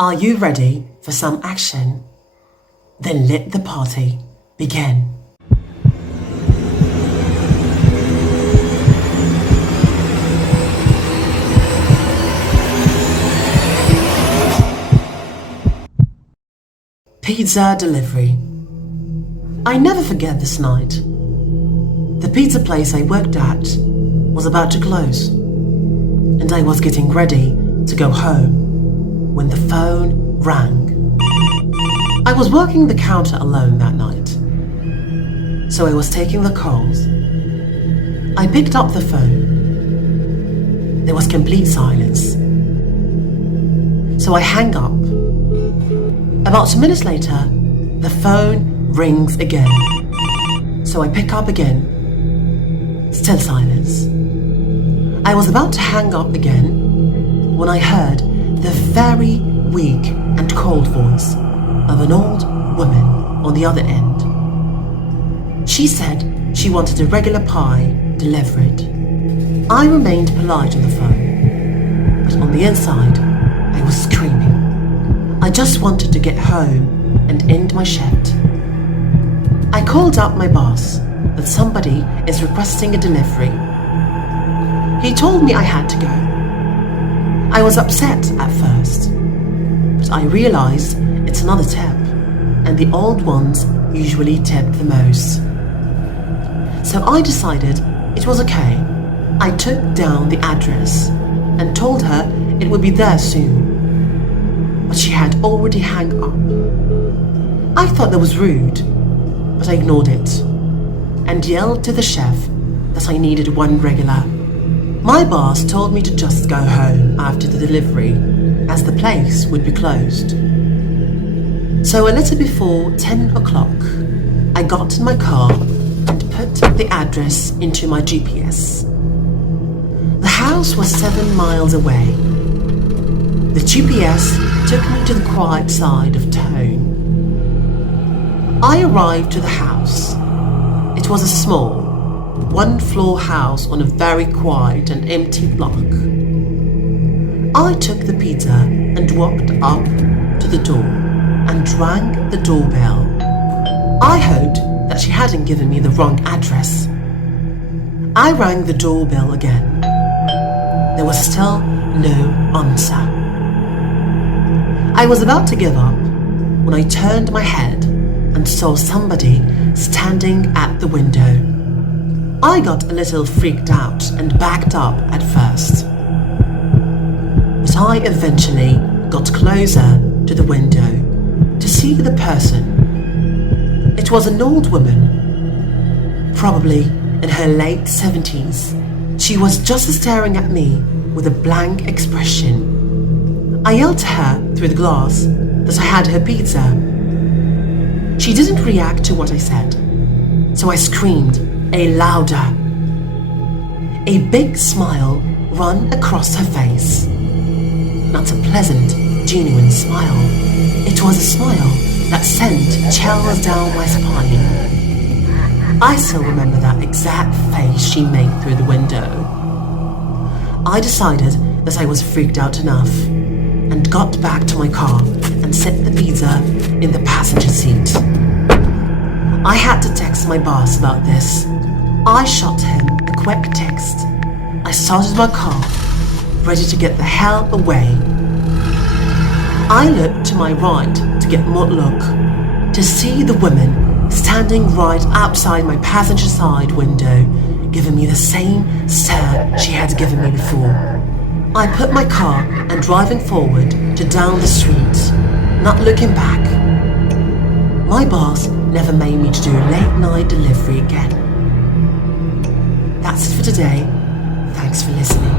Are you ready for some action? Then let the party begin. Pizza delivery. I never forget this night. The pizza place I worked at was about to close, and I was getting ready to go home when the phone rang. I was working the counter alone that night, so I was taking the calls. I picked up the phone. There was complete silence, so I hang up. About 2 minutes later, the phone rings again, so I pick up again. Still silence. I was about to hang up again when I heard the very weak and cold voice of an old woman on the other end. She said she wanted a regular pie delivered. I remained polite on the phone, but on the inside, I was screaming. I just wanted to get home and end my shift. I called up my boss that somebody is requesting a delivery. He told me I had to go. I was upset at first, but I realized it's another tip, and the old ones usually tip the most. So I decided it was okay. I took down the address and told her it would be there soon, but she had already hung up. I thought that was rude, but I ignored it and yelled to the chef that I needed one regular. My boss told me to just go home after the delivery, as the place would be closed. So a little before 10 o'clock, I got in my car and put the address into my GPS. The house was 7 miles away. The GPS took me to the quiet side of town. I arrived to the house. It was a small, one-floor house on a very quiet and empty block. I took the pizza and walked up to the door and rang the doorbell. I hoped that she hadn't given me the wrong address. I rang the doorbell again. There was still no answer. I was about to give up when I turned my head and saw somebody standing at the window. I got a little freaked out and backed up at first, but I eventually got closer to the window to see the person. It was an old woman, probably in her late 70s. She was just staring at me with a blank expression. I yelled to her through the glass that I had her pizza. She didn't react to what I said, so I screamed louder. A big smile ran across her face. Not a pleasant, genuine smile. It was a smile that sent chills down my spine. I still remember that exact face she made through the window. I decided that I was freaked out enough and got back to my car and set the pizza in the passenger seat. I had to text my boss about this. I shot him a quick text. I started my car, ready to get the hell away. I looked to my right to get more look, to see the woman standing right outside my passenger side window, giving me the same stare she had given me before. I put my car and driving forward to down the street, not looking back. My boss never made me to do a late night delivery again. That's it for today. Thanks for listening.